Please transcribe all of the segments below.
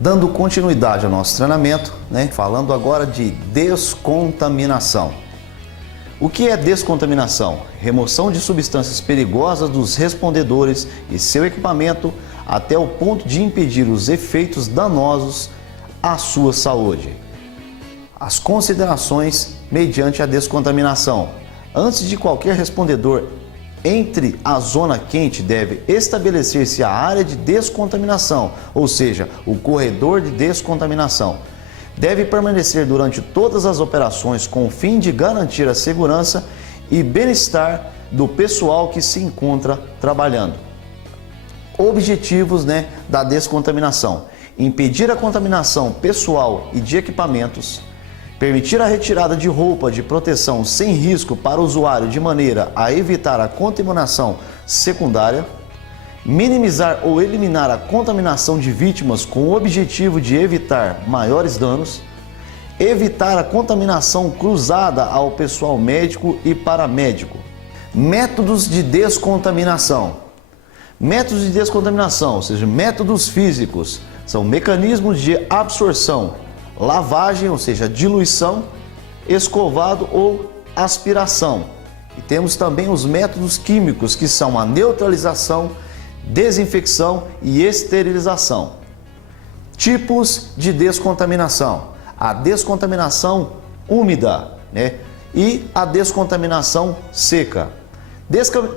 Dando continuidade ao nosso treinamento, falando agora de descontaminação. O que é descontaminação? Remoção de substâncias perigosas dos respondedores e seu equipamento até o ponto de impedir os efeitos danosos à sua saúde. As considerações mediante a descontaminação. Antes de qualquer respondedor entre a zona quente, deve estabelecer-se a área de descontaminação, ou seja, o corredor de descontaminação. Deve permanecer durante todas as operações com o fim de garantir a segurança e bem-estar do pessoal que se encontra trabalhando. Objetivos da descontaminação: impedir a contaminação pessoal e de equipamentos, permitir a retirada de roupa de proteção sem risco para o usuário de maneira a evitar a contaminação secundária, minimizar ou eliminar a contaminação de vítimas com o objetivo de evitar maiores danos, evitar a contaminação cruzada ao pessoal médico e paramédico. Métodos de descontaminação. Métodos de descontaminação, ou seja, métodos físicos, são mecanismos de absorção, lavagem, ou seja, diluição, escovado ou aspiração. E temos também os métodos químicos, que são a neutralização, desinfecção e esterilização. Tipos de descontaminação: a descontaminação úmida e a descontaminação seca.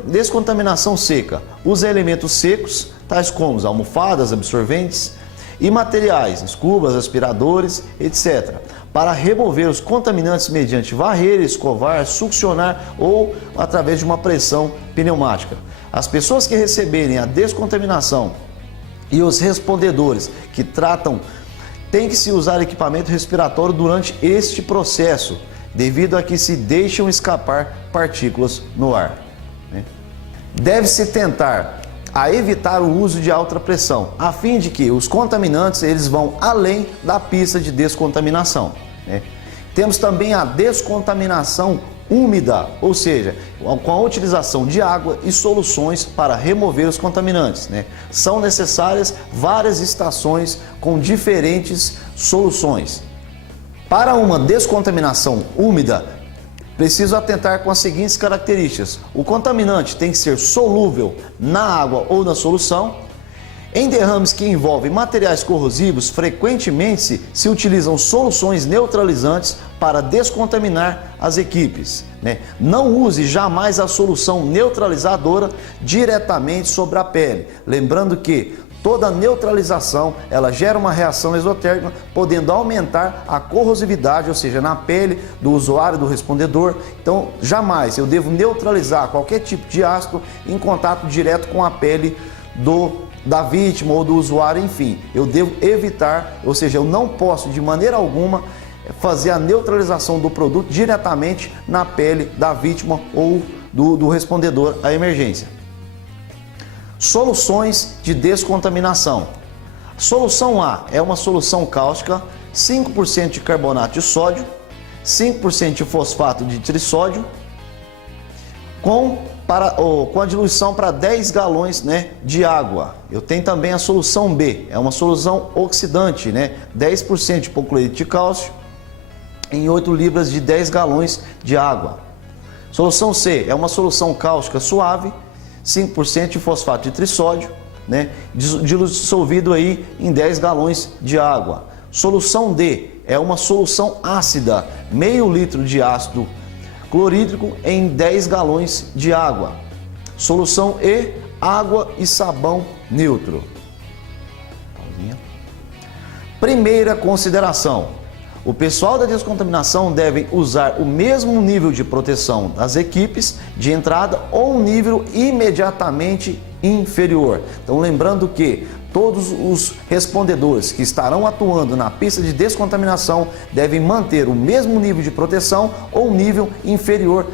Descontaminação seca: usa elementos secos, tais como almofadas, absorventes e materiais, escovas, aspiradores, etc., para remover os contaminantes mediante varrer, escovar, succionar ou através de uma pressão pneumática. As pessoas que receberem a descontaminação e os respondedores que tratam têm que se usar equipamento respiratório durante este processo, devido a que se deixam escapar partículas no ar. Deve-se tentar a evitar o uso de alta pressão, a fim de que os contaminantes eles vão além da pista de descontaminação. Temos também a descontaminação úmida, ou seja, com a utilização de água e soluções para remover os contaminantes. São necessárias várias estações com diferentes soluções. Para uma descontaminação úmida, preciso atentar com as seguintes características: o contaminante tem que ser solúvel na água ou na solução. Em derrames que envolvem materiais corrosivos, frequentemente se utilizam soluções neutralizantes para descontaminar as equipes. Não use jamais a solução neutralizadora diretamente sobre a pele, lembrando que toda neutralização ela gera uma reação exotérmica, podendo aumentar a corrosividade, ou seja, na pele do usuário, do respondedor. Então, jamais eu devo neutralizar qualquer tipo de ácido em contato direto com a pele da vítima ou do usuário, enfim. Eu devo evitar, ou seja, eu não posso de maneira alguma fazer a neutralização do produto diretamente na pele da vítima ou do respondedor à emergência. Soluções de descontaminação. Solução A é uma solução cáustica, 5% de carbonato de sódio, 5% de fosfato de trissódio, com a diluição para 10 galões de água. Eu tenho também a solução B, é uma solução oxidante, 10% de hipoclorito de cálcio em 8 libras de 10 galões de água. Solução C é uma solução cáustica suave, 5% de fosfato de trissódio, dissolvido aí em 10 galões de água. Solução D é uma solução ácida, meio litro de ácido clorídrico em 10 galões de água. Solução E, água e sabão neutro. Primeira consideração: o pessoal da descontaminação deve usar o mesmo nível de proteção das equipes de entrada ou um nível imediatamente inferior. Então, lembrando que todos os respondedores que estarão atuando na pista de descontaminação devem manter o mesmo nível de proteção ou um nível inferior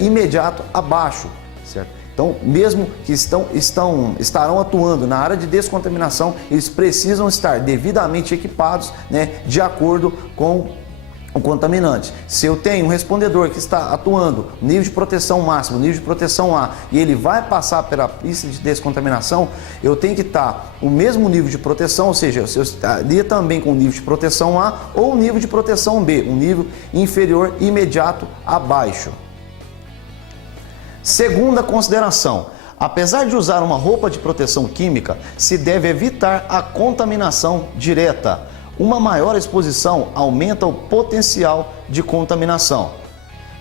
imediato abaixo, certo? Então, mesmo que estarão atuando na área de descontaminação, eles precisam estar devidamente equipados, de acordo com o contaminante. Se eu tenho um respondedor que está atuando nível de proteção máximo, nível de proteção A, e ele vai passar pela pista de descontaminação, eu tenho que estar o mesmo nível de proteção, ou seja, eu estaria também com nível de proteção A ou nível de proteção B, um nível inferior imediato abaixo. Segunda consideração: apesar de usar uma roupa de proteção química, se deve evitar a contaminação direta. Uma maior exposição aumenta o potencial de contaminação.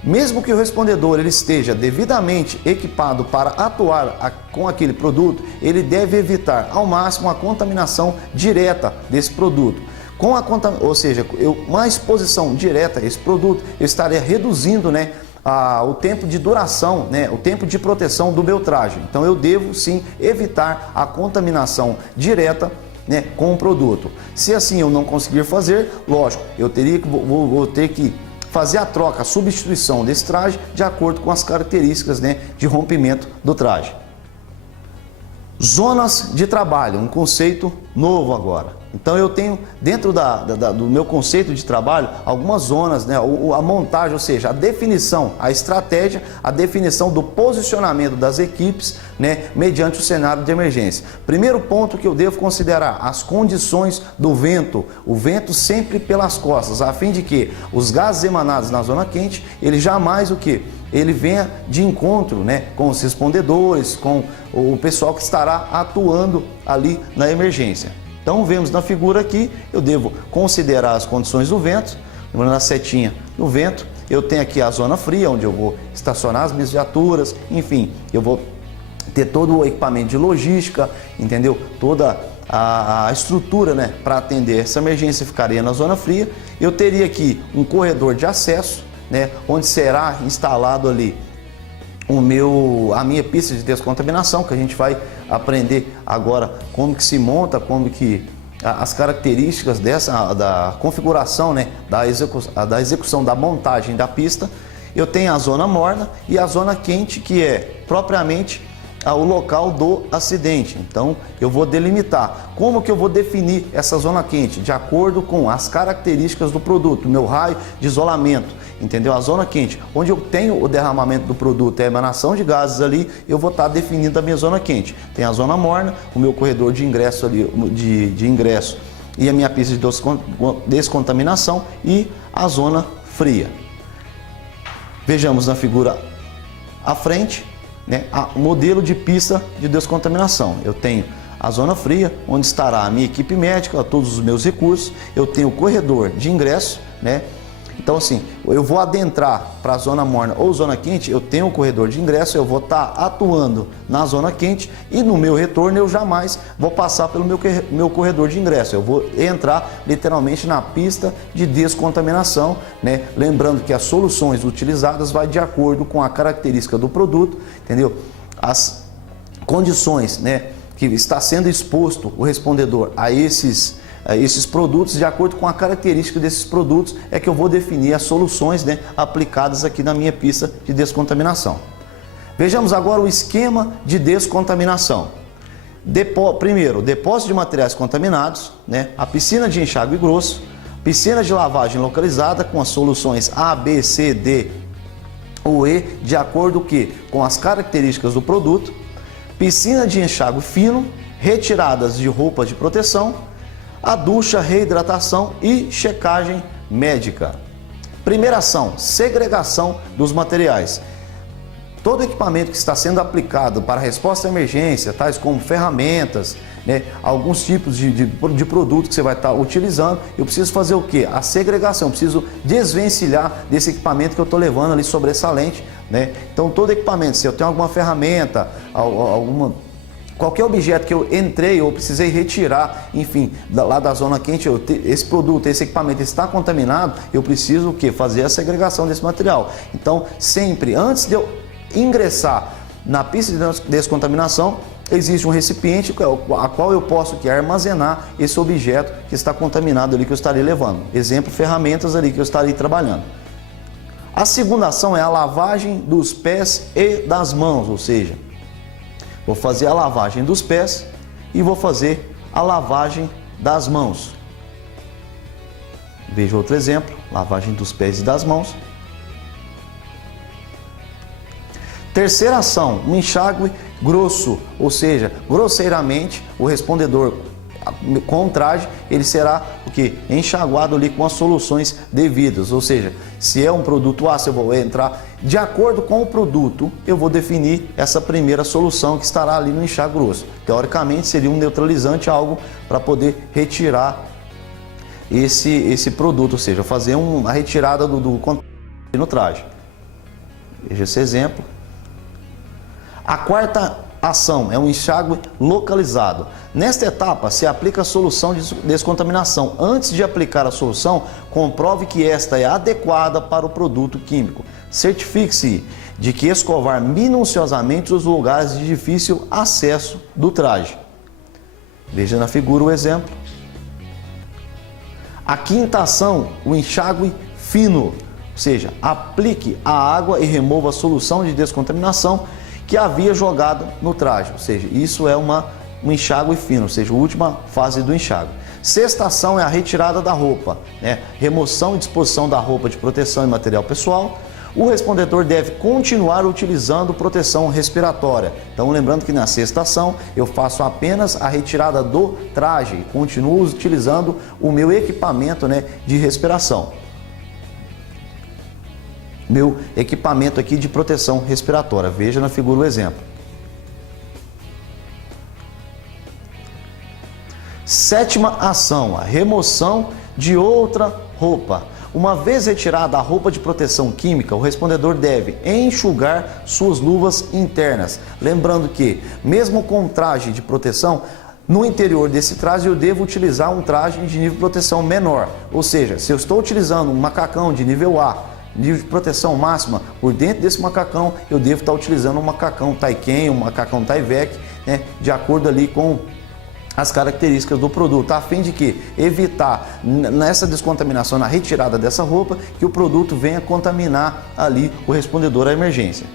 Mesmo que o respondedor ele esteja devidamente equipado para atuar com aquele produto, ele deve evitar ao máximo a contaminação direta desse produto. Ou seja, uma exposição direta a esse produto, eu estaria reduzindo, né, o tempo de duração, né, o tempo de proteção do meu traje. Então eu devo sim evitar a contaminação direta, né, com o produto. Se assim eu não conseguir fazer, lógico, eu vou ter que fazer a troca, a substituição desse traje de acordo com as características, né, de rompimento do traje. Zonas de trabalho, um conceito novo agora. Então eu tenho dentro do meu conceito de trabalho algumas zonas, né, a montagem, ou seja, a definição, a estratégia, a definição do posicionamento das equipes, né, mediante o cenário de emergência. Primeiro ponto que eu devo considerar: as condições do vento, o vento sempre pelas costas, a fim de que os gases emanados na zona quente, ele jamais ele venha de encontro, né, com os respondedores, com o pessoal que estará atuando ali na emergência. Então vemos na figura aqui, eu devo considerar as condições do vento, lembrando a setinha no vento, eu tenho aqui a zona fria, onde eu vou estacionar as minhas viaturas, enfim, eu vou ter todo o equipamento de logística, entendeu? Toda a estrutura, né, para atender essa emergência ficaria na zona fria. Eu teria aqui um corredor de acesso, né, onde será instalado ali a minha pista de descontaminação, que a gente vai aprender agora como que se monta, como que as características da configuração, né, da execução da montagem da pista. Eu tenho a zona morna e a zona quente, que é propriamente o local do acidente. Então eu vou delimitar. Como que eu vou definir essa zona quente? De acordo com as características do produto, meu raio de isolamento, entendeu? A zona quente, onde eu tenho o derramamento do produto, a emanação de gases ali, eu vou estar definindo a minha zona quente. Tem a zona morna, o meu corredor de ingresso ali, de ingresso, e a minha pista de descontaminação, e a zona fria. Vejamos na figura à frente, né, o modelo de pista de descontaminação. Eu tenho a zona fria, onde estará a minha equipe médica, todos os meus recursos. Eu tenho o corredor de ingresso, né? Então assim, eu vou adentrar para a zona morna ou zona quente, eu tenho o corredor de ingresso, eu vou estar atuando na zona quente, e no meu retorno eu jamais vou passar pelo meu corredor de ingresso, eu vou entrar literalmente na pista de descontaminação, né? Lembrando que as soluções utilizadas vai de acordo com a característica do produto, entendeu? As condições, né, que está sendo exposto o respondedor a esses produtos, de acordo com a característica desses produtos, é que eu vou definir as soluções, né, aplicadas aqui na minha pista de descontaminação. Vejamos agora o esquema de descontaminação. Primeiro, depósito de materiais contaminados, né, a piscina de enxágue grosso, piscina de lavagem localizada com as soluções A, B, C, D ou E, de acordo com as características do produto, piscina de enxágue fino, retiradas de roupas de proteção, a ducha, reidratação e checagem médica. Primeira ação: segregação dos materiais. Todo equipamento que está sendo aplicado para resposta à emergência, tais como ferramentas, né, alguns tipos de produto que você vai estar utilizando, eu preciso fazer o quê? A segregação, eu preciso desvencilhar desse equipamento que eu estou levando ali sobressalente, né? Então todo equipamento, se eu tenho alguma ferramenta, qualquer objeto que eu entrei ou precisei retirar, enfim, lá da zona quente, esse produto, esse equipamento está contaminado, eu preciso o quê? Fazer a segregação desse material. Então, sempre, antes de eu ingressar na pista de descontaminação, existe um recipiente a qual eu posso armazenar esse objeto que está contaminado ali, que eu estarei levando. Exemplo, ferramentas ali que eu estarei trabalhando. A segunda ação é a lavagem dos pés e das mãos, ou seja, vou fazer a lavagem dos pés e vou fazer a lavagem das mãos. Veja outro exemplo, lavagem dos pés e das mãos. Terceira ação, um enxágue grosso, ou seja, grosseiramente o respondedor com o traje, ele será o que? Enxaguado ali com as soluções devidas, ou seja, se é um produto ácido, eu vou entrar de acordo com o produto, eu vou definir essa primeira solução que estará ali no enxágue grosso. Teoricamente seria um neutralizante, algo para poder retirar esse produto, ou seja, fazer uma retirada do contato no traje. Veja esse exemplo. A quarta ação é um enxágue localizado. Nesta etapa, se aplica a solução de descontaminação. Antes de aplicar a solução, comprove que esta é adequada para o produto químico. Certifique-se de que escovar minuciosamente os lugares de difícil acesso do traje. Veja na figura o exemplo. A quinta ação, o enxágue fino, ou seja, aplique a água e remova a solução de descontaminação que havia jogado no traje, ou seja, isso é um enxágue fino, ou seja, a última fase do enxágue. Sexta ação é a retirada da roupa, remoção e disposição da roupa de proteção e material pessoal. O respondedor deve continuar utilizando proteção respiratória. Então, lembrando que na sexta ação eu faço apenas a retirada do traje e continuo utilizando o meu equipamento de respiração. Meu equipamento aqui de proteção respiratória. Veja na figura o exemplo. Sétima ação, a remoção de outra roupa. Uma vez retirada a roupa de proteção química, o respondedor deve enxugar suas luvas internas. Lembrando que, mesmo com traje de proteção, no interior desse traje eu devo utilizar um traje de nível de proteção menor. Ou seja, se eu estou utilizando um macacão de nível A, nível de proteção máxima, por dentro desse macacão eu devo estar utilizando um macacão Taiken, um macacão Tyvek, de acordo ali com as características do produto, a fim de que evitar nessa descontaminação, na retirada dessa roupa, que o produto venha contaminar ali o respondedor à emergência.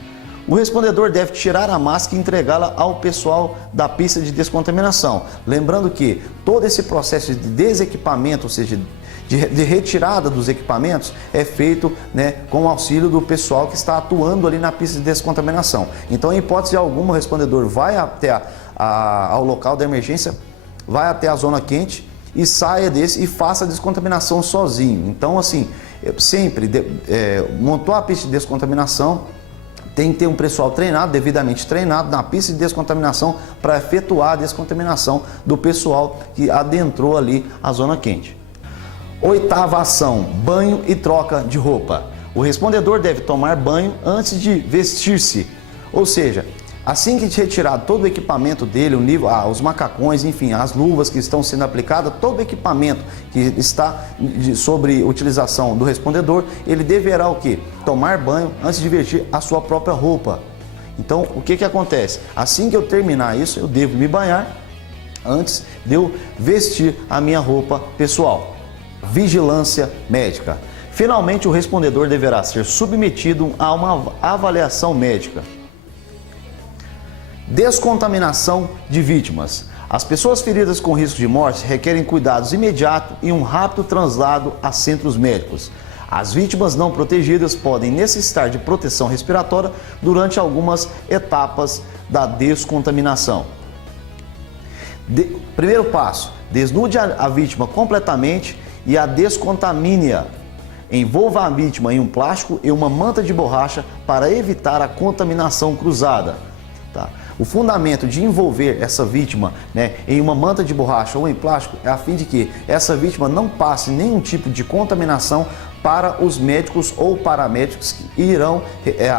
O respondedor deve tirar a máscara e entregá-la ao pessoal da pista de descontaminação. Lembrando que todo esse processo de desequipamento, ou seja, de retirada dos equipamentos, é feito com o auxílio do pessoal que está atuando ali na pista de descontaminação. Então, em hipótese alguma, o respondedor vai até ao local da emergência, vai até a zona quente e saia desse e faça a descontaminação sozinho. Então, assim, sempre montou a pista de descontaminação, tem que ter um pessoal treinado, devidamente treinado na pista de descontaminação para efetuar a descontaminação do pessoal que adentrou ali a zona quente. Oitava ação, banho e troca de roupa. O respondedor deve tomar banho antes de vestir-se, ou seja, assim que retirado todo o equipamento dele, os macacões, enfim, as luvas que estão sendo aplicadas, todo o equipamento que está sobre utilização do respondedor, ele deverá o quê? Tomar banho antes de vestir a sua própria roupa. Então, o que acontece? Assim que eu terminar isso, eu devo me banhar antes de eu vestir a minha roupa pessoal. Vigilância médica. Finalmente, o respondedor deverá ser submetido a uma avaliação médica. Descontaminação de vítimas. As pessoas feridas com risco de morte requerem cuidados imediatos e um rápido translado a centros médicos. As vítimas não protegidas podem necessitar de proteção respiratória durante algumas etapas da descontaminação. Primeiro passo: desnude a vítima completamente e a descontamine-a. Envolva a vítima em um plástico e uma manta de borracha para evitar a contaminação cruzada. Tá? O fundamento de envolver essa vítima em uma manta de borracha ou em plástico é a fim de que essa vítima não passe nenhum tipo de contaminação para os médicos ou paramédicos que irão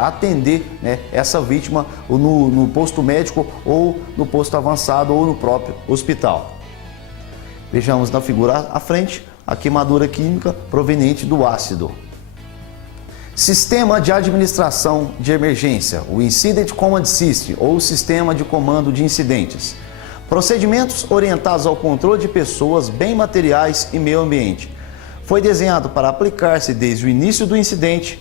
atender essa vítima no posto médico ou no posto avançado ou no próprio hospital. Vejamos na figura à frente a queimadura química proveniente do ácido. Sistema de administração de emergência, o Incident Command System ou Sistema de Comando de Incidentes. Procedimentos orientados ao controle de pessoas, bens materiais e meio ambiente. Foi desenhado para aplicar-se desde o início do incidente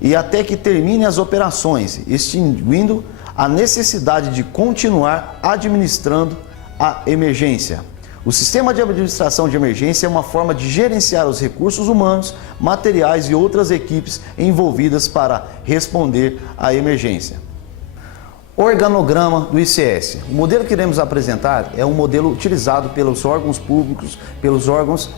e até que termine as operações, extinguindo a necessidade de continuar administrando a emergência. O sistema de administração de emergência é uma forma de gerenciar os recursos humanos, materiais e outras equipes envolvidas para responder à emergência. Organograma do ICS. O modelo que iremos apresentar é um modelo utilizado pelos órgãos públicos, pelos órgãos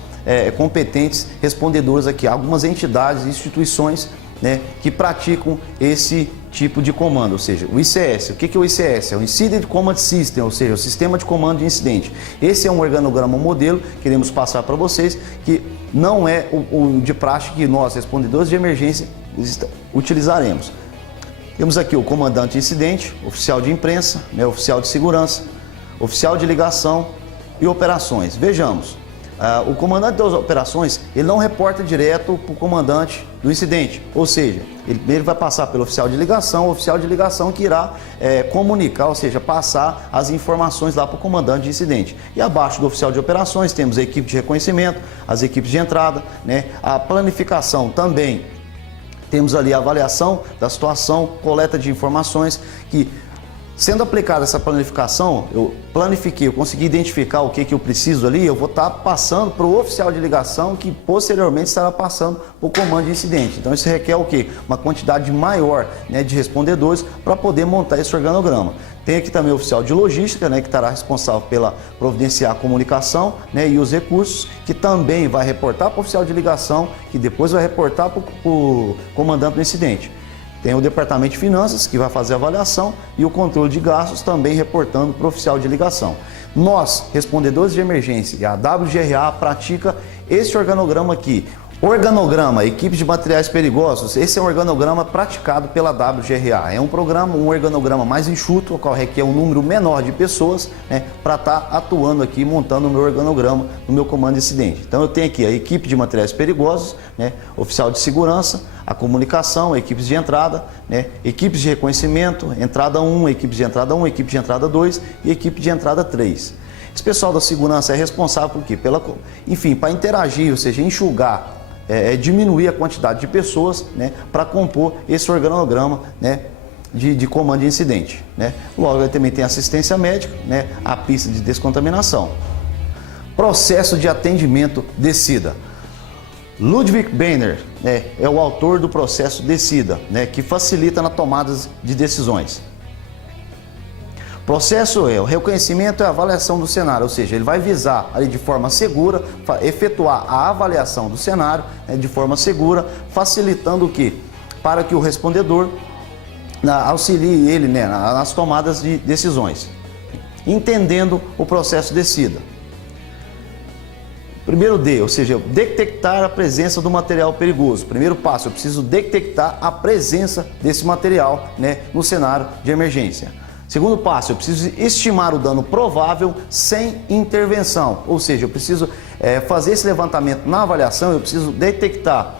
competentes respondedores aqui, algumas entidades e instituições, né, que praticam esse tipo de comando, ou seja, o ICS. O que é o ICS? É o Incident Command System, ou seja, o Sistema de Comando de Incidente. Esse é um organograma modelo que iremos passar para vocês, que não é o de praxe que nós, respondedores de emergência, utilizaremos. Temos aqui o comandante de incidente, oficial de imprensa, né, oficial de segurança, oficial de ligação e operações. Vejamos. O comandante das operações, ele não reporta direto para o comandante do incidente, ou seja, ele vai passar pelo oficial de ligação, o oficial de ligação que irá comunicar, ou seja, passar as informações lá para o comandante de incidente. E abaixo do oficial de operações temos a equipe de reconhecimento, as equipes de entrada, né, a planificação também. Temos ali a avaliação da situação, coleta de informações que... Sendo aplicada essa planificação, eu planifiquei, eu consegui identificar o que eu preciso ali, eu vou estar passando para o oficial de ligação que posteriormente estará passando para o comando de incidente. Então isso requer o quê? Uma quantidade maior, né, de respondedores para poder montar esse organograma. Tem aqui também o oficial de logística, né, que estará responsável pela providenciar a comunicação, né, e os recursos, que também vai reportar para o oficial de ligação, que depois vai reportar para o comandante do incidente. Tem o departamento de finanças, que vai fazer a avaliação, e o controle de gastos também reportando para o oficial de ligação. Nós, respondedores de emergência, e a WGRA pratica esse organograma aqui. Organograma, equipes de materiais perigosos, esse é um organograma praticado pela WGRA. É um organograma mais enxuto, o qual requer um número menor de pessoas, né, para estar atuando aqui, montando o meu organograma no meu comando de incidente. Então eu tenho aqui a equipe de materiais perigosos, né, oficial de segurança, a comunicação, equipes de entrada, né, equipes de reconhecimento, entrada 1, equipes de entrada 1, equipe de entrada 2 e equipe de entrada 3. Esse pessoal da segurança é responsável por quê? Enfim, para interagir, ou seja, enxugar, diminuir a quantidade de pessoas, né, para compor esse organograma, né, de comando de incidente, né. Logo, também tem assistência médica, né, a pista de descontaminação. Processo de atendimento DECIDA. Ludwig Benner, né, é o autor do processo DECIDA, né, que facilita na tomada de decisões. Processo o reconhecimento e a avaliação do cenário, ou seja, ele vai visar ali de forma segura, efetuar a avaliação do cenário, né, de forma segura, facilitando o quê? Para que o respondedor auxilie ele, né, nas tomadas de decisões. Entendendo o processo DECIDA. Primeiro D, ou seja, detectar a presença do material perigoso. Primeiro passo, eu preciso detectar a presença desse material, né, no cenário de emergência. Segundo passo, eu preciso estimar o dano provável sem intervenção, ou seja, eu preciso fazer esse levantamento na avaliação, eu preciso detectar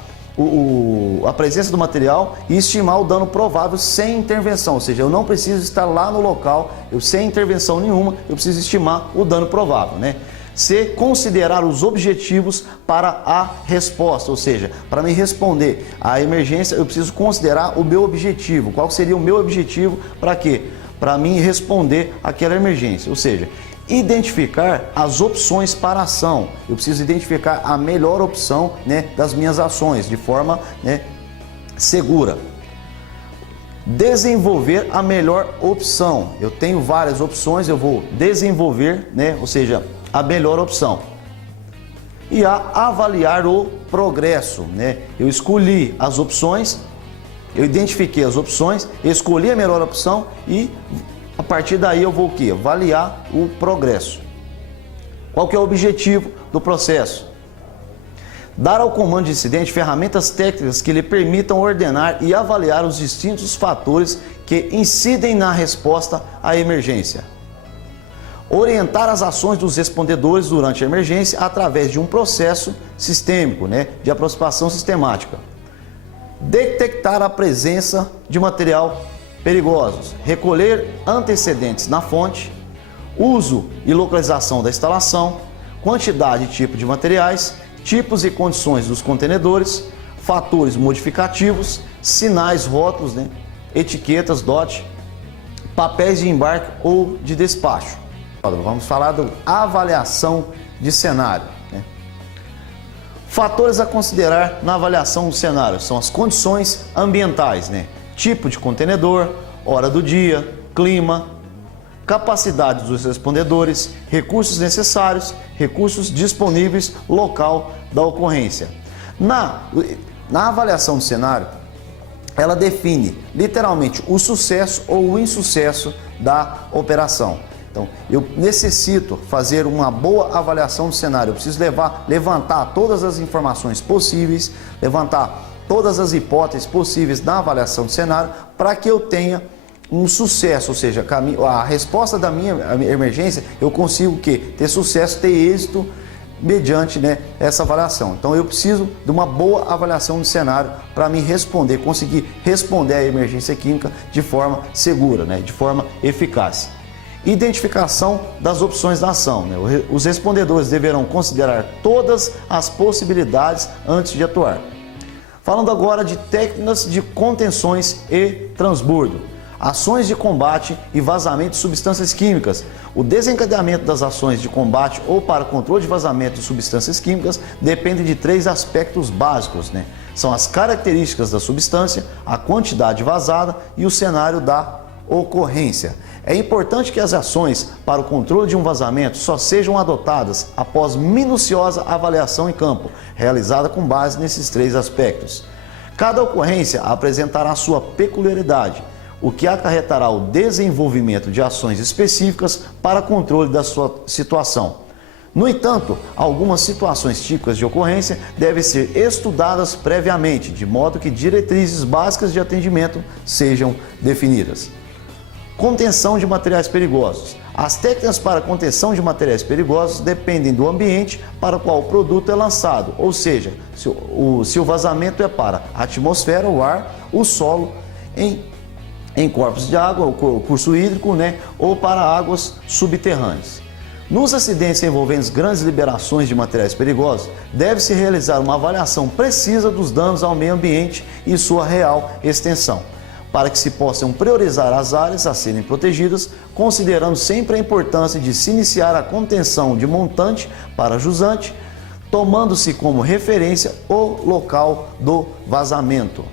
a presença do material e estimar o dano provável sem intervenção, ou seja, eu não preciso estar lá no local, sem intervenção nenhuma, eu preciso estimar o dano provável, né? C, considerar os objetivos para a resposta, ou seja, para me responder à emergência, eu preciso considerar o meu objetivo. Qual seria o meu objetivo para quê? Para mim responder àquela emergência, ou seja, identificar as opções para ação. Eu preciso identificar a melhor opção, né, das minhas ações de forma, né, segura. Desenvolver a melhor opção. Eu tenho várias opções, eu vou desenvolver, né, ou seja, a melhor opção. E a avaliar o progresso, né? Eu escolhi as opções, eu identifiquei as opções, escolhi a melhor opção e a partir daí eu vou o quê? Avaliar o progresso. Qual que é o objetivo do processo? Dar ao comando de incidente ferramentas técnicas que lhe permitam ordenar e avaliar os distintos fatores que incidem na resposta à emergência. Orientar as ações dos respondedores durante a emergência através de um processo sistêmico, né, de aproximação sistemática. Detectar a presença de material perigosos, recolher antecedentes na fonte, uso e localização da instalação, quantidade e tipo de materiais, tipos e condições dos contenedores, fatores modificativos, sinais, rótulos, né, etiquetas, DOT, papéis de embarque ou de despacho. Vamos falar da avaliação de cenário, né? Fatores a considerar na avaliação do cenário são as condições ambientais, né? Tipo de contenedor, hora do dia, clima, capacidade dos respondedores, recursos necessários, recursos disponíveis, local da ocorrência. Na avaliação do cenário, ela define literalmente o sucesso ou o insucesso da operação. Então, eu necessito fazer uma boa avaliação do cenário, eu preciso levantar todas as informações possíveis, levantar todas as hipóteses possíveis na avaliação do cenário para que eu tenha um sucesso, ou seja, a resposta da minha emergência, eu consigo ter sucesso, ter êxito mediante, né, essa avaliação. Então eu preciso de uma boa avaliação do cenário para me conseguir responder à emergência química de forma segura, né, de forma eficaz. Identificação das opções da ação, né? Os respondedores deverão considerar todas as possibilidades antes de atuar. Falando agora de técnicas de contenções e transbordo. Ações de combate e vazamento de substâncias químicas. O desencadeamento das ações de combate ou para controle de vazamento de substâncias químicas depende de 3 aspectos básicos, né? São as características da substância, a quantidade vazada e o cenário da ocorrência. É importante que as ações para o controle de um vazamento só sejam adotadas após minuciosa avaliação em campo, realizada com base nesses 3 aspectos. Cada ocorrência apresentará sua peculiaridade, o que acarretará o desenvolvimento de ações específicas para controle da sua situação. No entanto, algumas situações típicas de ocorrência devem ser estudadas previamente, de modo que diretrizes básicas de atendimento sejam definidas. Contenção de materiais perigosos. As técnicas para contenção de materiais perigosos dependem do ambiente para o qual o produto é lançado, ou seja, se o vazamento é para a atmosfera, o ar, o solo, em corpos de água, o curso hídrico, né, ou para águas subterrâneas. Nos acidentes envolvendo grandes liberações de materiais perigosos, deve-se realizar uma avaliação precisa dos danos ao meio ambiente e sua real extensão, para que se possam priorizar as áreas a serem protegidas, considerando sempre a importância de se iniciar a contenção de montante para jusante, tomando-se como referência o local do vazamento.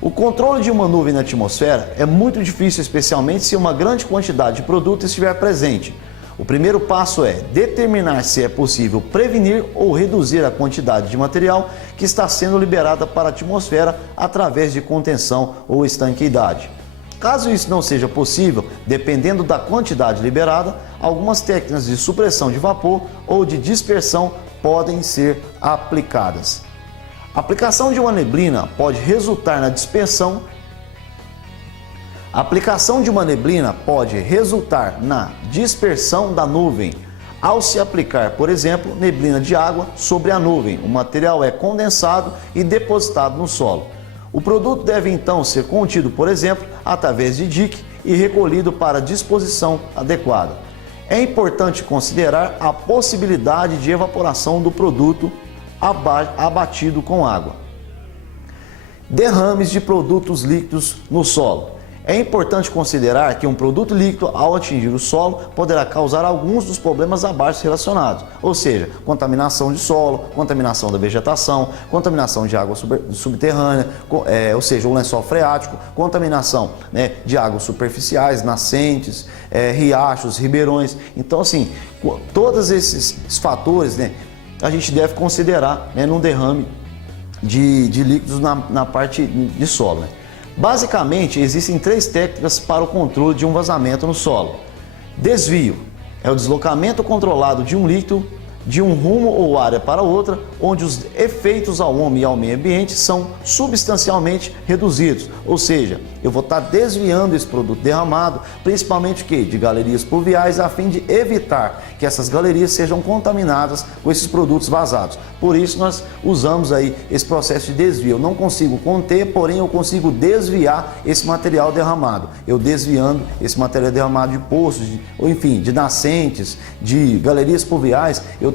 O controle de uma nuvem na atmosfera é muito difícil, especialmente se uma grande quantidade de produto estiver presente. O primeiro passo é determinar se é possível prevenir ou reduzir a quantidade de material que está sendo liberada para a atmosfera através de contenção ou estanqueidade. Caso isso não seja possível, dependendo da quantidade liberada, algumas técnicas de supressão de vapor ou de dispersão podem ser aplicadas. A aplicação de uma neblina pode resultar na dispersão. A aplicação de uma neblina pode resultar na dispersão da nuvem. Ao se aplicar, por exemplo, neblina de água sobre a nuvem, o material é condensado e depositado no solo. O produto deve então ser contido, por exemplo, através de dique e recolhido para disposição adequada. É importante considerar a possibilidade de evaporação do produto abatido com água. Derrames de produtos líquidos no solo. É importante considerar que um produto líquido, ao atingir o solo, poderá causar alguns dos problemas abaixo relacionados, ou seja, contaminação de solo, contaminação da vegetação, contaminação de água subterrânea, ou seja, o lençol freático, contaminação, né, de águas superficiais, nascentes, riachos, ribeirões. Então, assim, todos esses fatores, né, a gente deve considerar, né, num derrame de líquidos na parte de solo, né? Basicamente, existem 3 técnicas para o controle de um vazamento no solo. Desvio é o deslocamento controlado de um líquido de um rumo ou área para outra, onde os efeitos ao homem e ao meio ambiente são substancialmente reduzidos. Ou seja, eu vou estar desviando esse produto derramado, principalmente de galerias pluviais, a fim de evitar que essas galerias sejam contaminadas com esses produtos vazados. Por isso nós usamos aí esse processo de desvio. Eu não consigo conter, porém eu consigo desviar esse material derramado. Eu desviando esse material derramado de poços, ou enfim, de nascentes, de galerias pluviais, eu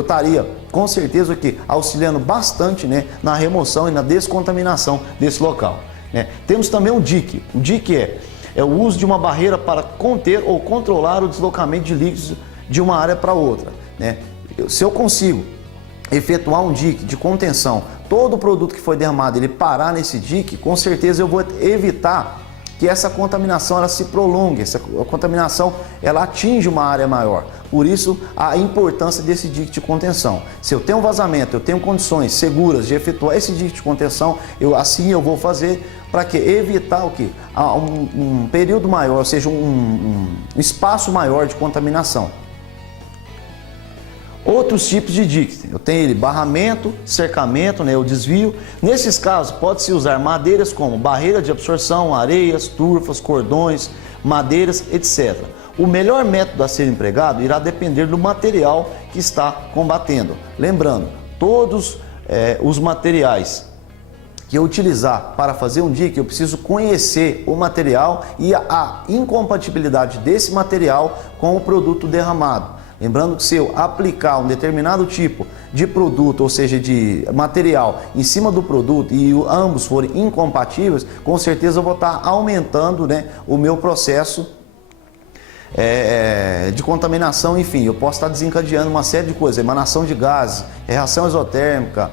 estaria com certeza auxiliando bastante, né, na remoção e na descontaminação desse local, né? Temos também o dique. O dique é o uso de uma barreira para conter ou controlar o deslocamento de líquidos de uma área para outra, né? Se eu consigo efetuar um dique de contenção, todo o produto que foi derramado ele parar nesse dique, com certeza eu vou evitar que essa contaminação ela se prolongue, essa contaminação ela atinge uma área maior. Por isso a importância desse dique de contenção. Se eu tenho um vazamento, eu tenho condições seguras de efetuar esse dique de contenção, assim eu vou fazer para que evitar o que? Um período maior, ou seja, um espaço maior de contaminação. Outros tipos de dique, eu tenho ele barramento, cercamento, né, o desvio. Nesses casos pode-se usar madeiras como barreira de absorção, areias, turfas, cordões, madeiras, etc. O melhor método a ser empregado irá depender do material que está combatendo. Lembrando, todos os materiais que eu utilizar para fazer um dique, eu preciso conhecer o material e a incompatibilidade desse material com o produto derramado. Lembrando que se eu aplicar um determinado tipo de produto, ou seja, de material em cima do produto e ambos forem incompatíveis, com certeza eu vou estar aumentando, né, o meu processo de contaminação. Enfim, eu posso estar desencadeando uma série de coisas, emanação de gases, reação exotérmica,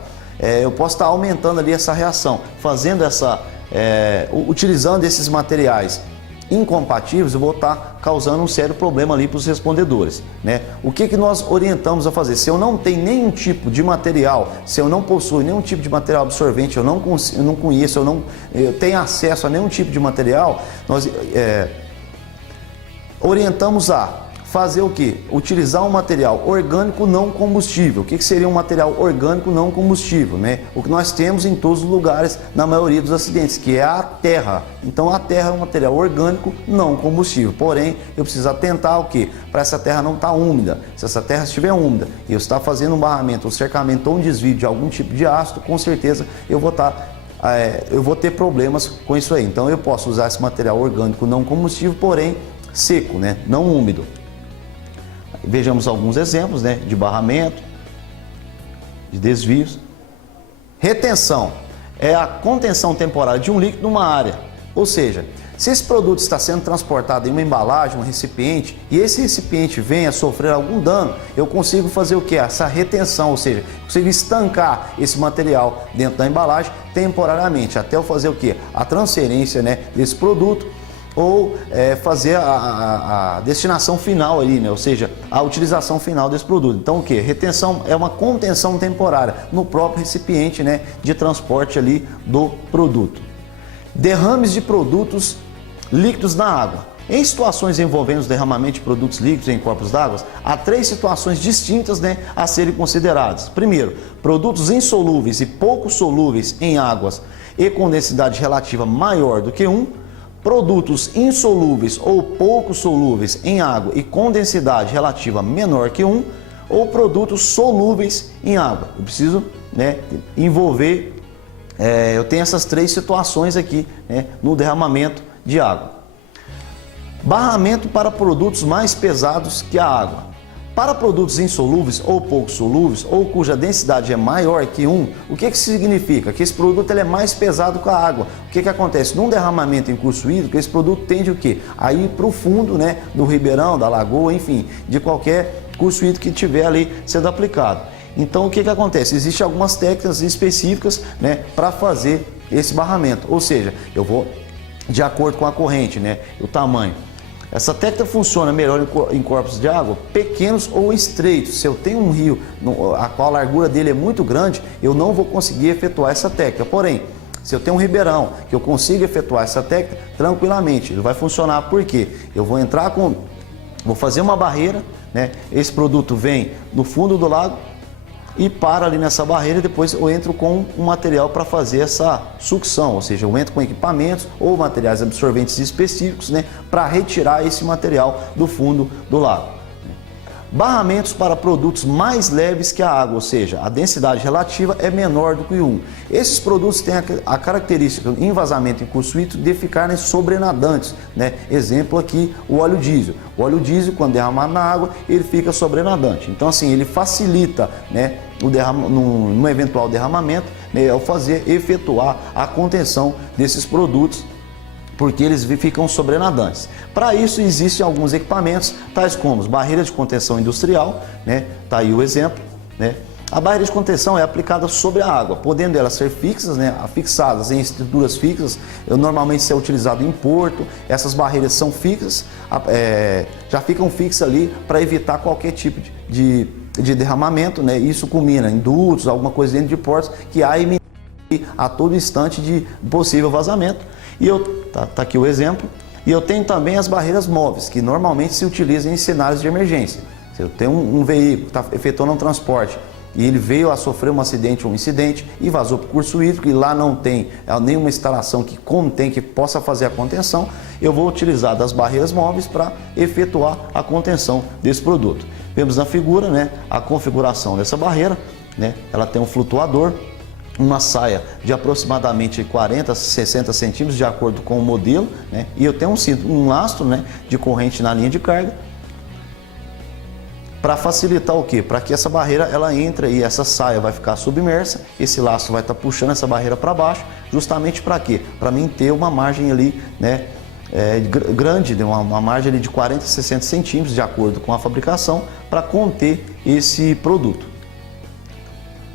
eu posso estar aumentando ali essa reação, fazendo utilizando esses materiais incompatíveis, eu vou estar causando um sério problema ali para os respondedores, né? O que nós orientamos a fazer? Se eu não tenho nenhum tipo de material, se eu não possuo nenhum tipo de material absorvente, eu não conheço, eu tenho acesso a nenhum tipo de material, nós orientamos a fazer o que? Utilizar um material orgânico não combustível. O que seria um material orgânico não combustível, né? O que nós temos em todos os lugares, na maioria dos acidentes, que é a terra. Então a terra é um material orgânico não combustível. Porém, eu preciso atentar o que? Para essa terra não estar úmida. Se essa terra estiver úmida e eu estar fazendo um barramento, um cercamento ou um desvio de algum tipo de ácido, com certeza eu vou ter problemas com isso aí. Então eu posso usar esse material orgânico não combustível, porém seco, né? Não úmido. Vejamos alguns exemplos, né, de barramento, de desvios. Retenção é a contenção temporária de um líquido numa área. Ou seja, se esse produto está sendo transportado em uma embalagem, um recipiente, e esse recipiente vem a sofrer algum dano, eu consigo fazer o que? Essa retenção, ou seja, consigo estancar esse material dentro da embalagem temporariamente, até eu fazer o que? A transferência, né, desse produto, ou fazer a destinação final ali, né? Ou seja, a utilização final desse produto. Então o que? Retenção é uma contenção temporária no próprio recipiente, né, de transporte ali do produto. Derrames de produtos líquidos na água. Em situações envolvendo os derramamentos de produtos líquidos em corpos d'água, há 3 situações distintas, né, a serem consideradas. Primeiro, produtos insolúveis e pouco solúveis em águas e com densidade relativa maior do que 1. Produtos insolúveis ou pouco solúveis em água e com densidade relativa menor que 1, ou produtos solúveis em água. Eu preciso, né, envolver, eu tenho essas 3 situações aqui, né, no derramamento de água. Barramento para produtos mais pesados que a água. Para produtos insolúveis ou pouco solúveis, ou cuja densidade é maior que 1, o que significa? Que esse produto ele é mais pesado que a água. O que acontece? Num derramamento em curso hídrico, esse produto tende o quê? A ir para o fundo, né, do ribeirão, da lagoa, enfim, de qualquer curso hídrico que tiver ali sendo aplicado. Então o que acontece? Existem algumas técnicas específicas, né, para fazer esse barramento. Ou seja, eu vou de acordo com a corrente, né, o tamanho. Essa técnica funciona melhor em corpos de água pequenos ou estreitos. Se eu tenho um rio a qual a largura dele é muito grande, eu não vou conseguir efetuar essa técnica. Porém, se eu tenho um ribeirão que eu consigo efetuar essa técnica tranquilamente, ele vai funcionar porque eu vou fazer uma barreira, né? Esse produto vem no fundo do lago e para ali nessa barreira, e depois eu entro com um material para fazer essa sucção, ou seja, eu entro com equipamentos ou materiais absorventes específicos, né, para retirar esse material do fundo do lago. Barramentos para produtos mais leves que a água, ou seja, a densidade relativa é menor do que 1. Esses produtos têm a característica em vazamento em curso hídrico de ficarem sobrenadantes, né? Exemplo aqui, o óleo diesel. O óleo diesel, quando derramado na água, ele fica sobrenadante. Então, assim, ele facilita, né, no eventual derramamento, né, ao efetuar a contenção desses produtos porque eles ficam sobrenadantes. Para isso existem alguns equipamentos, tais como barreiras de contenção industrial, né? Tá aí o exemplo, né? A barreira de contenção é aplicada sobre a água, podendo elas ser fixas, né? Fixadas em estruturas fixas. Normalmente isso é utilizado em porto. Essas barreiras são fixas, já ficam fixas ali para evitar qualquer tipo de derramamento, né? Isso culmina em dutos, alguma coisa dentro de portos que há a todo instante de possível vazamento. E tá aqui o exemplo. E eu tenho também as barreiras móveis, que normalmente se utilizam em cenários de emergência. Se eu tenho um veículo que está efetuando um transporte e ele veio a sofrer um incidente e vazou para o curso hídrico e lá não tem nenhuma instalação que contém, que possa fazer a contenção, eu vou utilizar das barreiras móveis para efetuar a contenção desse produto. Vemos na figura, né, a configuração dessa barreira, né? Ela tem um flutuador, uma saia de aproximadamente 40 a 60 centímetros de acordo com o modelo, né? E eu tenho um lastro, né, de corrente na linha de carga para facilitar o quê? Para que essa barreira ela entre e essa saia vai ficar submersa, esse lastro vai estar puxando essa barreira para baixo, justamente para quê? Para mim ter uma margem ali, né, grande, uma margem ali de 40 a 60 centímetros de acordo com a fabricação para conter esse produto.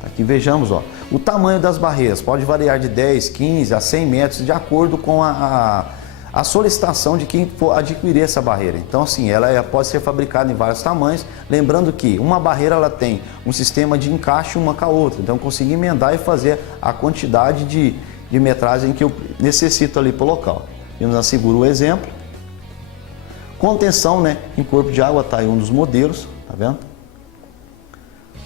Aqui vejamos, ó, o tamanho das barreiras pode variar de 10, 15 a 100 metros de acordo com a solicitação de quem for adquirir essa barreira. Então, assim, ela pode ser fabricada em vários tamanhos, lembrando que uma barreira ela tem um sistema de encaixe uma com a outra, então eu consigo emendar e fazer a quantidade de metragem que eu necessito ali para o local. Vimos na figura o exemplo. Contenção, né, em corpo de água, tá aí um dos modelos, tá vendo?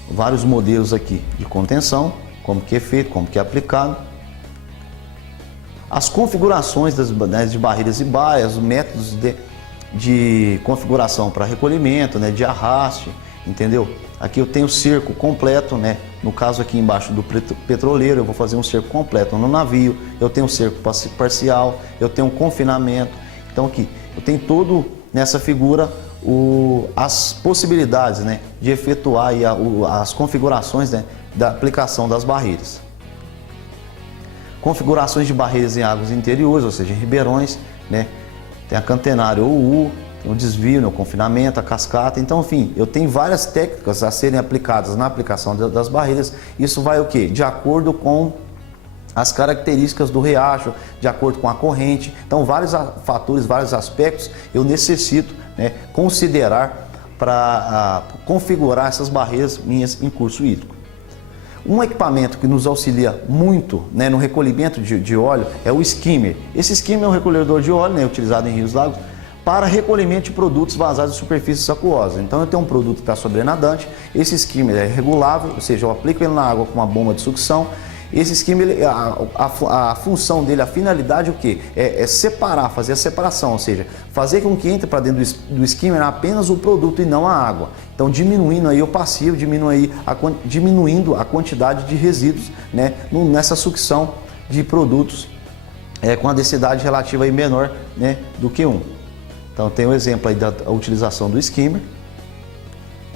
Vários modelos aqui de contenção, como que é feito, como que é aplicado. As configurações de barreiras e baias, os métodos de configuração para recolhimento, né, de arraste, entendeu? Aqui eu tenho o cerco completo, né? No caso aqui embaixo do petroleiro, eu vou fazer um cerco completo no navio, eu tenho um cerco parcial, eu tenho um confinamento. Então aqui eu tenho todo nessa figura as possibilidades, né, de efetuar aí as configurações, né, da aplicação das barreiras. Configurações de barreiras em águas interiores, ou seja, em ribeirões, né? Tem a cantenário ou U, tem o desvio, né? O confinamento, a cascata. Então, enfim, eu tenho várias técnicas a serem aplicadas na aplicação das barreiras. Isso vai o quê? De acordo com as características do riacho, de acordo com a corrente. Então, vários fatores, vários aspectos eu necessito, né, considerar para configurar essas barreiras minhas em curso hídrico. Um equipamento que nos auxilia muito, né, no recolhimento de óleo é o skimmer. Esse skimmer é um recolhedor de óleo, né, utilizado em rios e lagos para recolhimento de produtos vazados de superfícies aquosas. Então eu tenho um produto que está sobrenadante, esse skimmer é regulável, ou seja, eu aplico ele na água com uma bomba de sucção. Esse skimmer, a função dele, a finalidade, o que? É separar, fazer a separação, ou seja, fazer com que entre para dentro do skimmer apenas o produto e não a água. Então diminuindo aí o passivo, diminuindo a quantidade de resíduos, né, nessa sucção de produtos com a densidade relativa aí menor, né, do que um. Então tem o exemplo aí da utilização do skimmer.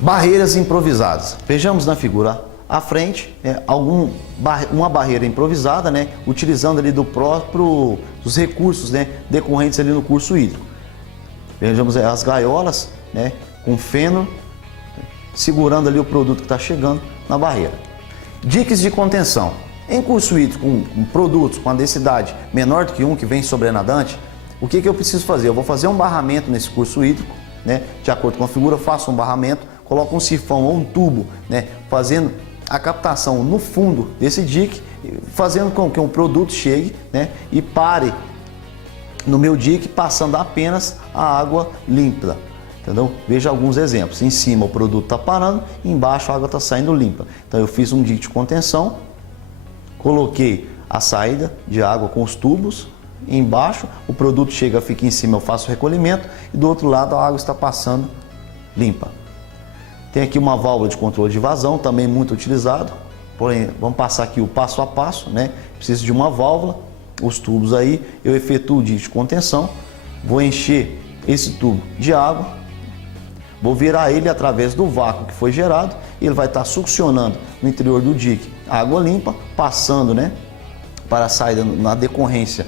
Barreiras improvisadas. Vejamos na figura à frente, uma barreira improvisada, né, utilizando ali dos recursos, né, decorrentes ali no curso hídrico. Vejamos as gaiolas, né, com feno, segurando ali o produto que está chegando na barreira. Diques de contenção. Em curso hídrico, com produtos com a densidade menor do que um, que vem sobrenadante, o que eu preciso fazer? Eu vou fazer um barramento nesse curso hídrico, né, de acordo com a figura, faço um barramento, coloco um sifão ou um tubo, né, fazendo a captação no fundo desse dique, fazendo com que o produto chegue, né, e pare no meu dique, passando apenas a água limpa. Entendeu? Veja alguns exemplos. Em cima o produto está parando, embaixo a água está saindo limpa. Então eu fiz um dique de contenção, coloquei a saída de água com os tubos, embaixo o produto chega, fica em cima, eu faço o recolhimento e do outro lado a água está passando limpa. Tem aqui uma válvula de controle de vazão, também muito utilizado. Porém, vamos passar aqui o passo a passo, né? Preciso de uma válvula, os tubos aí, eu efetuo o dique de contenção, vou encher esse tubo de água, vou virar ele através do vácuo que foi gerado, e ele vai estar succionando no interior do dique água limpa, passando, né, para a saída na decorrência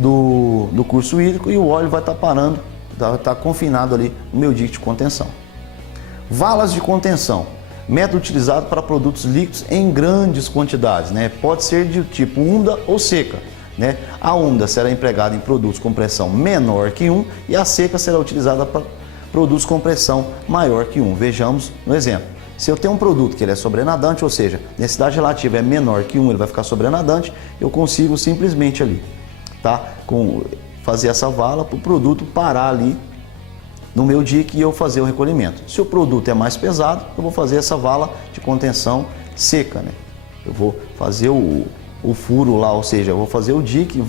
do curso hídrico e o óleo vai estar parando, vai estar confinado ali no meu dique de contenção. Valas de contenção, método utilizado para produtos líquidos em grandes quantidades, né? Pode ser de tipo úmida ou seca, né? A úmida será empregada em produtos com pressão menor que 1 e a seca será utilizada para produtos com pressão maior que 1. Vejamos no exemplo. Se eu tenho um produto que ele é sobrenadante, ou seja, densidade relativa é menor que 1, ele vai ficar sobrenadante, eu consigo simplesmente ali, tá? Fazer essa vala para o produto parar ali no meu dique e eu fazer o recolhimento. Se o produto é mais pesado, eu vou fazer essa vala de contenção seca, né? Eu vou fazer o furo lá, ou seja, eu vou fazer o dique,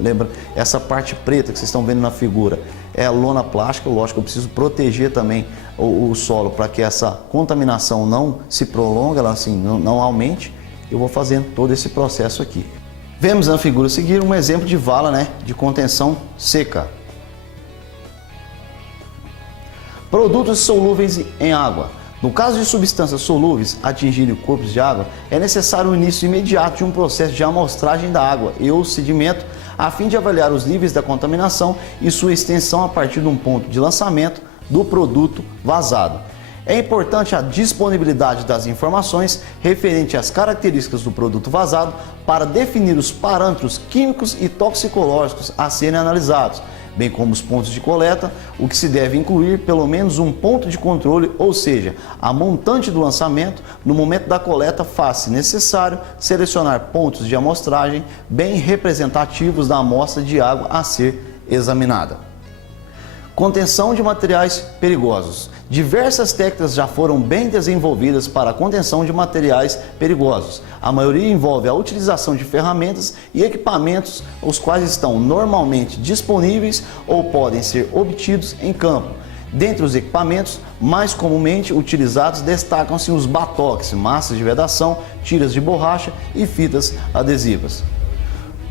lembra, essa parte preta que vocês estão vendo na figura é a lona plástica, lógico, eu preciso proteger também o solo para que essa contaminação não se prolongue, ela assim, não aumente. Eu vou fazendo todo esse processo aqui. Vemos na figura a seguir um exemplo de vala, né, de contenção seca. Produtos solúveis em água. No caso de substâncias solúveis atingirem corpos de água, é necessário o início imediato de um processo de amostragem da água e ou sedimento a fim de avaliar os níveis da contaminação e sua extensão a partir de um ponto de lançamento do produto vazado. É importante a disponibilidade das informações referente às características do produto vazado para definir os parâmetros químicos e toxicológicos a serem analisados, bem como os pontos de coleta, o que se deve incluir pelo menos um ponto de controle, ou seja, a montante do lançamento. No momento da coleta, faz-se necessário selecionar pontos de amostragem bem representativos da amostra de água a ser examinada. Contenção de materiais perigosos. Diversas técnicas já foram bem desenvolvidas para a contenção de materiais perigosos. A maioria envolve a utilização de ferramentas e equipamentos, os quais estão normalmente disponíveis ou podem ser obtidos em campo. Dentre os equipamentos mais comumente utilizados destacam-se os batoques, massas de vedação, tiras de borracha e fitas adesivas.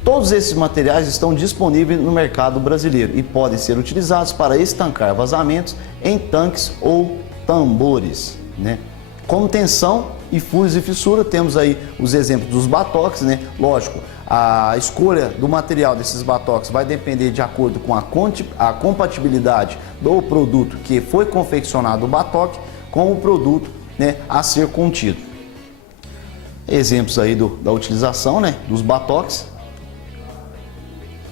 Todos esses materiais estão disponíveis no mercado brasileiro e podem ser utilizados para estancar vazamentos em tanques ou tambores, né? Contenção e furos e fissura, temos aí os exemplos dos batoques, né? Lógico, a escolha do material desses batoques vai depender de acordo com a compatibilidade do produto que foi confeccionado o batoque com o produto, né, a ser contido. Exemplos aí da utilização, né, dos batoques.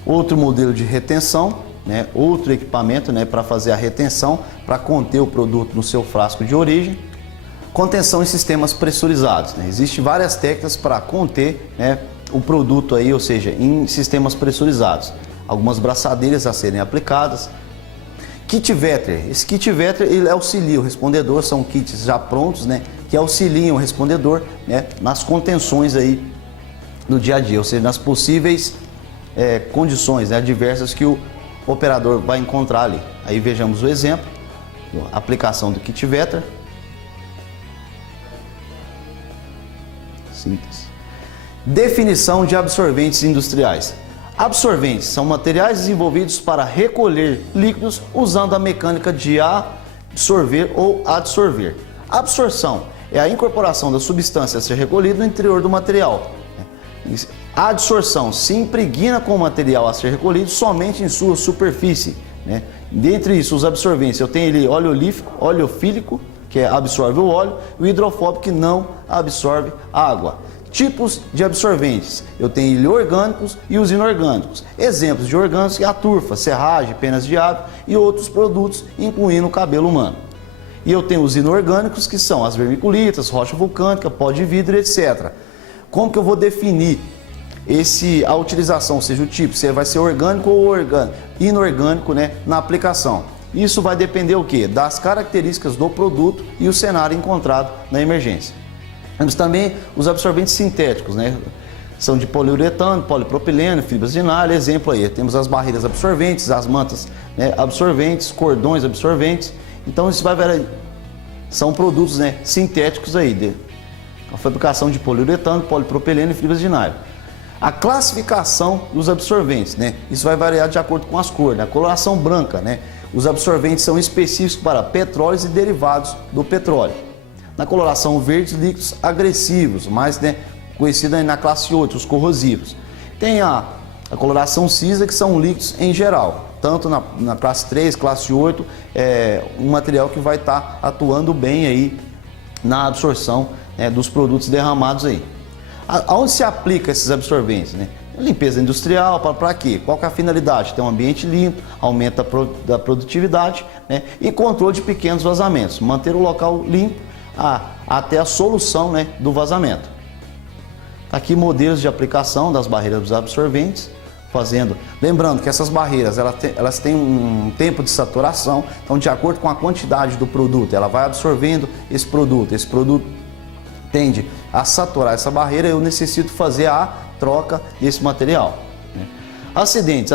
Outro modelo de retenção, né, outro equipamento, né, para fazer a retenção, para conter o produto no seu frasco de origem. Contenção em sistemas pressurizados, né? Existem várias técnicas para conter, né, o produto aí, ou seja, em sistemas pressurizados. Algumas braçadeiras a serem aplicadas. Kit Vetter, esse kit Vetter ele auxilia o respondedor, são kits já prontos, né, que auxiliam o respondedor, né, nas contenções aí do dia a dia, ou seja, nas possíveis condições, né, adversas que o operador vai encontrar ali. Aí vejamos o exemplo, a aplicação do kit Vetter. Síntese. Definição de absorventes industriais. Absorventes são materiais desenvolvidos para recolher líquidos usando a mecânica de absorver ou adsorver. Absorção é a incorporação da substância a ser recolhida no interior do material. A adsorção se impregna com o material a ser recolhido somente em sua superfície, né? Dentre isso, os absorventes, eu tenho ali oleofílico, que absorve o óleo, e o hidrofóbico, que não absorve água. Tipos de absorventes, eu tenho ali orgânicos e os inorgânicos. Exemplos de orgânicos é a turfa, serragem, penas de ave e outros produtos, incluindo o cabelo humano. E eu tenho os inorgânicos, que são as vermiculitas, rocha vulcânica, pó de vidro, etc. Como que eu vou definir a utilização, ou seja, o tipo, se vai ser orgânico ou inorgânico, né, na aplicação? Isso vai depender o quê? Das características do produto e o cenário encontrado na emergência. Temos também os absorventes sintéticos, né? São de poliuretano, polipropileno, fibras de nylon, exemplo aí. Temos as barreiras absorventes, as mantas, né, absorventes, cordões absorventes. Então isso vai variar. São produtos, né, sintéticos aí, a fabricação de poliuretano, polipropileno e fibras de nylon. A classificação dos absorventes, né? Isso vai variar de acordo com as cores, né? A coloração branca, né? Os absorventes são específicos para petróleos e derivados do petróleo. Na coloração verde, líquidos agressivos, mais, né, conhecido aí na classe 8, os corrosivos. Tem a A coloração cinza, que são líquidos em geral, tanto na classe 3, classe 8, um material que vai estar atuando bem aí na absorção dos produtos derramados aí. Aonde se aplica esses absorventes, né? Limpeza industrial, para quê? Qual que é a finalidade? Ter um ambiente limpo, aumenta a produtividade, né? E controle de pequenos vazamentos, manter o local limpo até a solução, né, do vazamento. Aqui modelos de aplicação das barreiras dos absorventes, lembrando que essas barreiras elas têm um tempo de saturação, então de acordo com a quantidade do produto, ela vai absorvendo esse produto tende a saturar essa barreira, eu necessito fazer a troca desse material. Acidentes,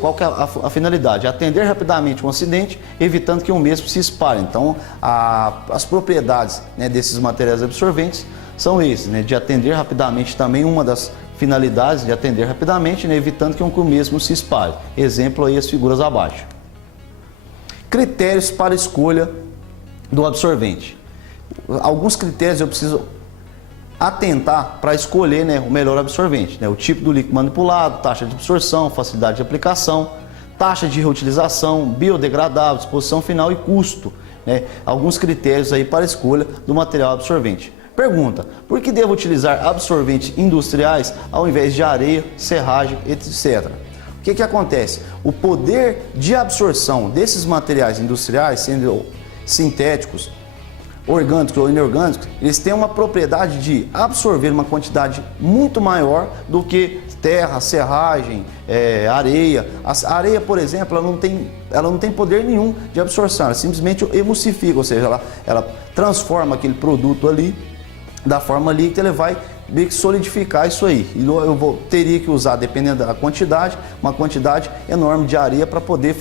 qual que é a finalidade? Atender rapidamente um acidente, evitando que o mesmo se espalhe. Então, as propriedades, né, desses materiais absorventes são esses, né, de atender rapidamente também, uma das finalidades de atender rapidamente, né, evitando que o mesmo se espalhe. Exemplo aí as figuras abaixo. Critérios para escolha do absorvente. Alguns critérios eu preciso atentar para escolher, né, o melhor absorvente, né? O tipo do líquido manipulado, taxa de absorção, facilidade de aplicação, taxa de reutilização, biodegradável, disposição final e custo, né? Alguns critérios aí para a escolha do material absorvente. Pergunta: por que devo utilizar absorventes industriais ao invés de areia, serragem, etc? O que acontece? O poder de absorção desses materiais industriais, sendo sintéticos, orgânicos ou inorgânicos, eles têm uma propriedade de absorver uma quantidade muito maior do que terra, serragem, areia. A areia, por exemplo, ela não tem poder nenhum de absorção, ela simplesmente emulsifica, ou seja, ela transforma aquele produto ali da forma líquida, ele vai meio que solidificar isso aí. E eu teria que usar, dependendo da quantidade, uma quantidade enorme de areia para poder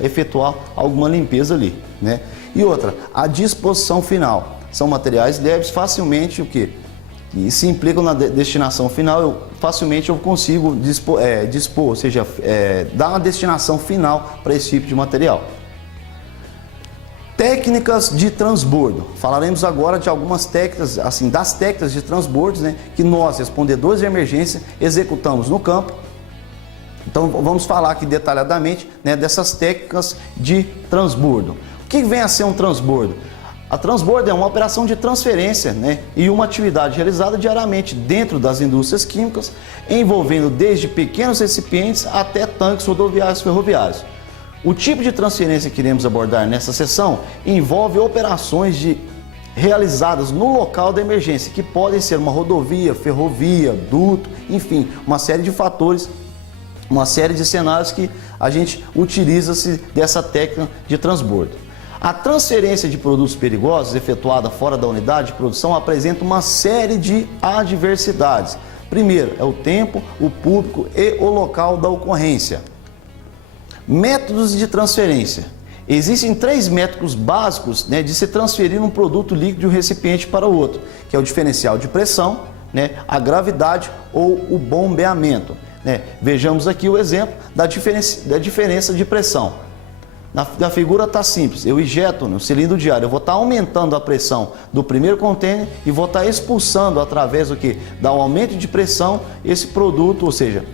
efetuar alguma limpeza ali, né? E outra, a disposição final. São materiais leves, facilmente e se implicam na destinação final, facilmente eu consigo dispor, ou seja, dar uma destinação final para esse tipo de material. Técnicas de transbordo. Falaremos agora de algumas técnicas, assim, das técnicas de transbordos, né, que nós, respondedores de emergência, executamos no campo. Então vamos falar aqui detalhadamente, né, dessas técnicas de transbordo. O que vem a ser um transbordo? A transbordo é uma operação de transferência, né, e uma atividade realizada diariamente dentro das indústrias químicas, envolvendo desde pequenos recipientes até tanques rodoviários e ferroviários. O tipo de transferência que iremos abordar nessa sessão envolve operações realizadas no local da emergência, que podem ser uma rodovia, ferrovia, duto, enfim, uma série de fatores, uma série de cenários que a gente utiliza-se dessa técnica de transbordo. A transferência de produtos perigosos efetuada fora da unidade de produção apresenta uma série de adversidades. Primeiro, é o tempo, o público e o local da ocorrência. Métodos de transferência. Existem 3 métodos básicos, né, de se transferir um produto líquido de um recipiente para o outro, que é o diferencial de pressão, né, a gravidade ou o bombeamento, né? Vejamos aqui o exemplo da diferença de pressão. Na figura está simples, eu injeto no cilindro de ar, eu vou estar aumentando a pressão do primeiro contêiner e vou estar expulsando através do que? Da aumento de pressão esse produto, ou seja,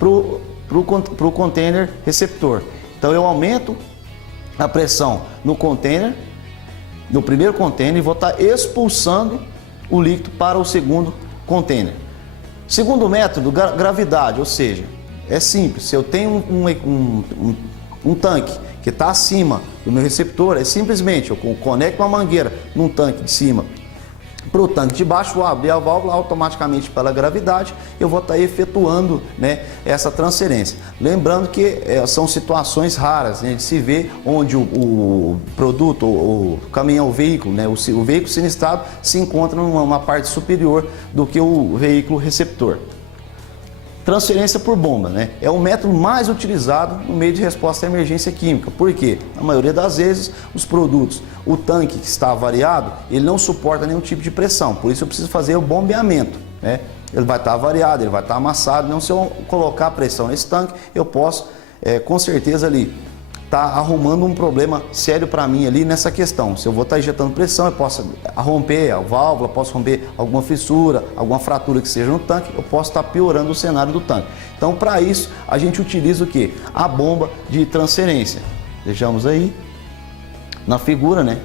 para o container receptor. Então eu aumento a pressão no container, no primeiro container, e vou estar expulsando o líquido para o segundo container. Segundo método, gravidade, ou seja, é simples, se eu tenho um tanque que está acima do meu receptor, é simplesmente eu conecto uma mangueira num tanque de cima para o tanque de baixo, vou abrir a válvula, automaticamente pela gravidade eu vou estar efetuando, né, essa transferência. Lembrando que são situações raras, né, de se ver onde o produto, o caminhão, o veículo, né, o veículo sinistrado se encontra numa parte superior do que o veículo receptor. Transferência por bomba, né? É o método mais utilizado no meio de resposta à emergência química. Por quê? Na maioria das vezes, os produtos, o tanque que está avariado, ele não suporta nenhum tipo de pressão. Por isso eu preciso fazer o bombeamento, né? Ele vai estar avariado, ele vai estar amassado. Então, se eu colocar pressão nesse tanque, eu posso, com certeza ali, está arrumando um problema sério para mim ali nessa questão. Se eu vou estar injetando pressão, eu posso romper a válvula, posso romper alguma fissura, alguma fratura que seja no tanque, eu posso estar piorando o cenário do tanque. Então, para isso, a gente utiliza o que? A bomba de transferência. Vejamos aí na figura, né?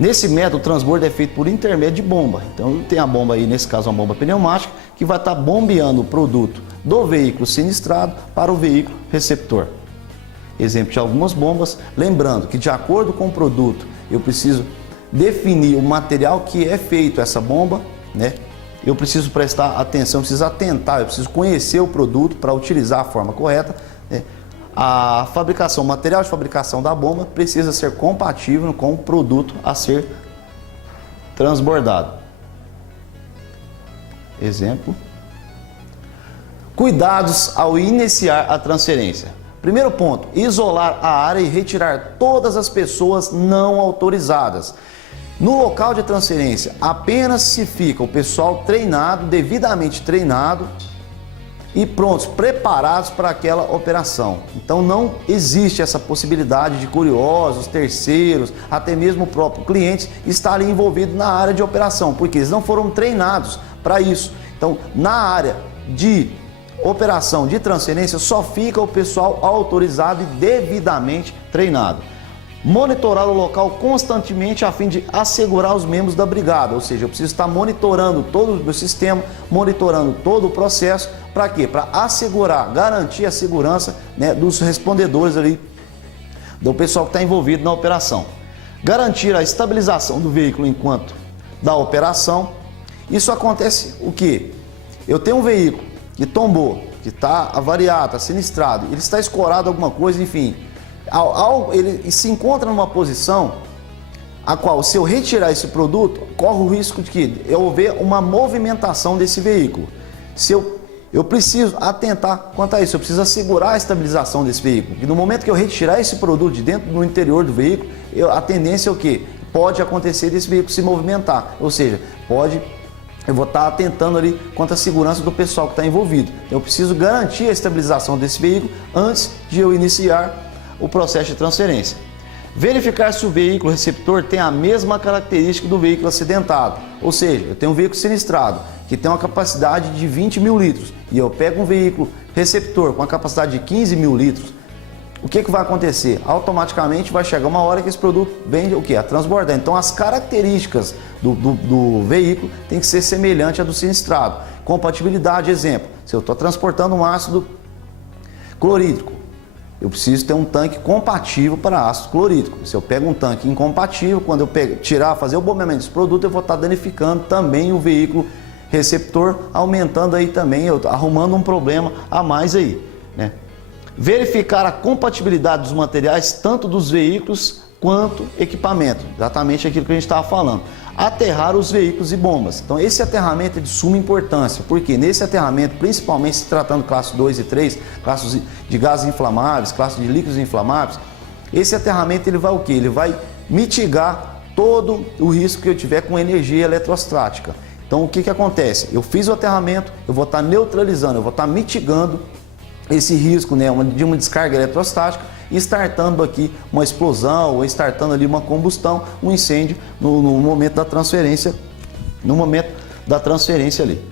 Nesse método, o transbordo é feito por intermédio de bomba. Então, tem a bomba aí, nesse caso, uma bomba pneumática, que vai estar bombeando o produto do veículo sinistrado para o veículo receptor. Exemplo de algumas bombas, lembrando que de acordo com o produto, eu preciso definir o material que é feito essa bomba, né? Eu preciso prestar atenção, eu preciso atentar, eu preciso conhecer o produto para utilizar a forma correta, né? A fabricação, o material de fabricação da bomba precisa ser compatível com o produto a ser transbordado. Exemplo. Cuidados ao iniciar a transferência. Primeiro ponto, isolar a área e retirar todas as pessoas não autorizadas. No local de transferência, apenas se fica o pessoal treinado, devidamente treinado e prontos, preparados para aquela operação. Então não existe essa possibilidade de curiosos, terceiros, até mesmo o próprio cliente estarem envolvidos na área de operação, porque eles não foram treinados para isso. Então, na área de operação de transferência, só fica o pessoal autorizado e devidamente treinado. Monitorar o local constantemente a fim de assegurar os membros da brigada, ou seja, eu preciso estar monitorando todo o meu sistema, monitorando todo o processo, para quê? Para assegurar, garantir a segurança, né, dos respondedores ali, do pessoal que está envolvido na operação. Garantir a estabilização do veículo enquanto da operação. Isso acontece o quê? Eu tenho um veículo que tombou, que está avariado, está sinistrado, ele está escorado alguma coisa, enfim. Ele se encontra numa posição a qual, se eu retirar esse produto, corre o risco de que eu houver uma movimentação desse veículo. Se eu preciso atentar quanto a isso, eu preciso assegurar a estabilização desse veículo. E no momento que eu retirar esse produto de dentro do interior do veículo, a tendência é o quê? Pode acontecer desse veículo se movimentar, ou seja, eu vou estar atentando ali quanto à segurança do pessoal que está envolvido. Eu preciso garantir a estabilização desse veículo antes de eu iniciar o processo de transferência. Verificar se o veículo receptor tem a mesma característica do veículo acidentado. Ou seja, eu tenho um veículo sinistrado que tem uma capacidade de 20 mil litros e eu pego um veículo receptor com a capacidade de 15 mil litros. O que vai acontecer? Automaticamente vai chegar uma hora que esse produto vem o quê? A transbordar. Então as características do veículo tem que ser semelhante à do sinistrado. Compatibilidade, exemplo, se eu estou transportando um ácido clorídrico, eu preciso ter um tanque compatível para ácido clorídrico. Se eu pego um tanque incompatível, quando eu fazer o bombeamento desse produto, eu vou estar danificando também o veículo receptor, aumentando aí também, arrumando um problema a mais aí, né? Verificar a compatibilidade dos materiais, tanto dos veículos quanto equipamento, exatamente aquilo que a gente estava falando. Aterrar os veículos e bombas. Então esse aterramento é de suma importância, porque nesse aterramento, principalmente se tratando de classe 2 e 3, classes de gases inflamáveis, classe de líquidos inflamáveis, esse aterramento ele vai o quê? Ele vai mitigar todo o risco que eu tiver com energia eletrostática. Então o que acontece? Eu fiz o aterramento, eu vou estar neutralizando, eu vou estar mitigando esse risco, né, de uma descarga eletrostática, e startando aqui uma explosão, ou startando ali uma combustão, um incêndio no momento da transferência, ali.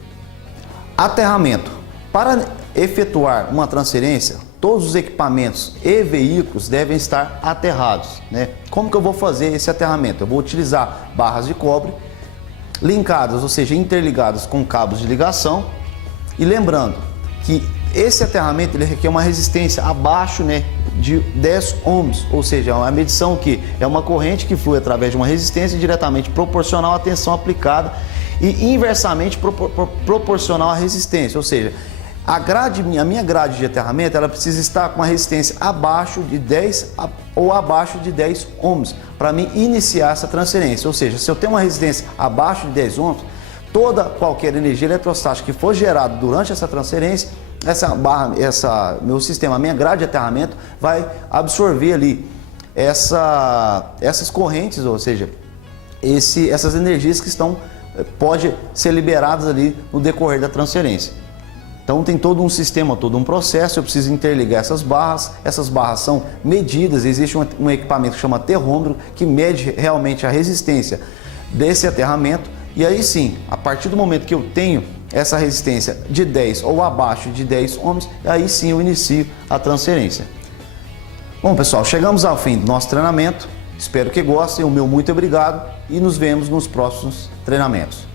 Aterramento. Para efetuar uma transferência, todos os equipamentos e veículos devem estar aterrados, né? Como que eu vou fazer esse aterramento? Eu vou utilizar barras de cobre linkadas, ou seja, interligadas com cabos de ligação, e lembrando que esse aterramento ele requer uma resistência abaixo, né, de 10 ohms, ou seja, é uma medição que é uma corrente que flui através de uma resistência diretamente proporcional à tensão aplicada e inversamente proporcional à resistência, ou seja, a minha grade de aterramento ela precisa estar com uma resistência abaixo de 10 ou abaixo de 10 ohms para mim iniciar essa transferência, ou seja, se eu tenho uma resistência abaixo de 10 ohms, qualquer energia eletrostática que for gerada durante essa transferência, meu sistema, a minha grade de aterramento vai absorver ali essas correntes, ou seja, essas energias que pode ser liberadas ali no decorrer da transferência. Então tem todo um sistema, todo um processo, eu preciso interligar essas barras são medidas, existe um equipamento que chama terrômetro, que mede realmente a resistência desse aterramento, e aí sim, a partir do momento que eu tenho essa resistência de 10 ou abaixo de 10 ohms, aí sim eu inicio a transferência. Bom pessoal, chegamos ao fim do nosso treinamento, espero que gostem, o meu muito obrigado e nos vemos nos próximos treinamentos.